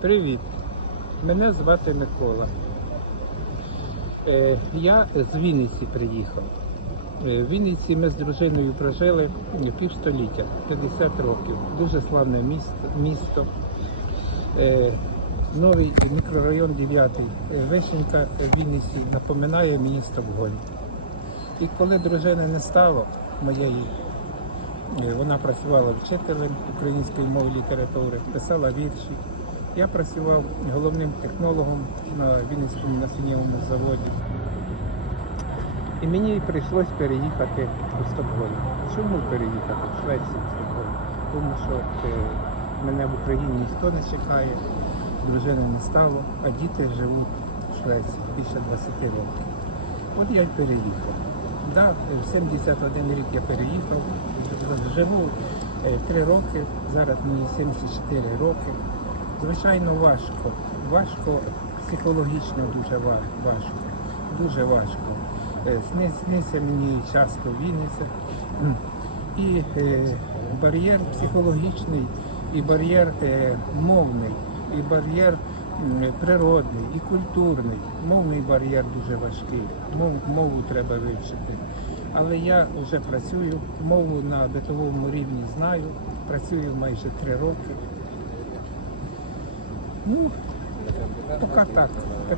Привіт! Мене звати Микола. Е, Я з Вінниці приїхав. Е, В Вінниці ми з дружиною прожили півстоліття, 50 років. Дуже славне місто. Е, Новий мікрорайон 9 Вишенька в Вінниці напоминає мені Стокгольм. І коли дружини не стало моєї Вона працювала вчителем української мови літератури, писала вірші. Я працював головним технологом на Вінницькому насіннєвому заводі. І мені прийшлось переїхати у Стокгольм. Чому переїхати в Швецію в Стокгольм? Тому що е, мене в Україні ніхто не чекає, дружини не стало, а діти живуть в Швеції більше 20 років. От я й переїхав. Да, в 71 рік я переїхав, живу 3 роки, зараз мені 74 роки. Звичайно, важко. Важко, психологічно дуже важко. Дуже важко. Е, Сниться мені часто Вінниця. І е, бар'єр психологічний, і бар'єр е, мовний, і бар'єр природний, і культурний. Мовний бар'єр дуже важкий. Мов, мову треба вивчити. Але я вже працюю, мову на битовому рівні знаю, працюю майже три роки. Hum. Tocar, tá. Tá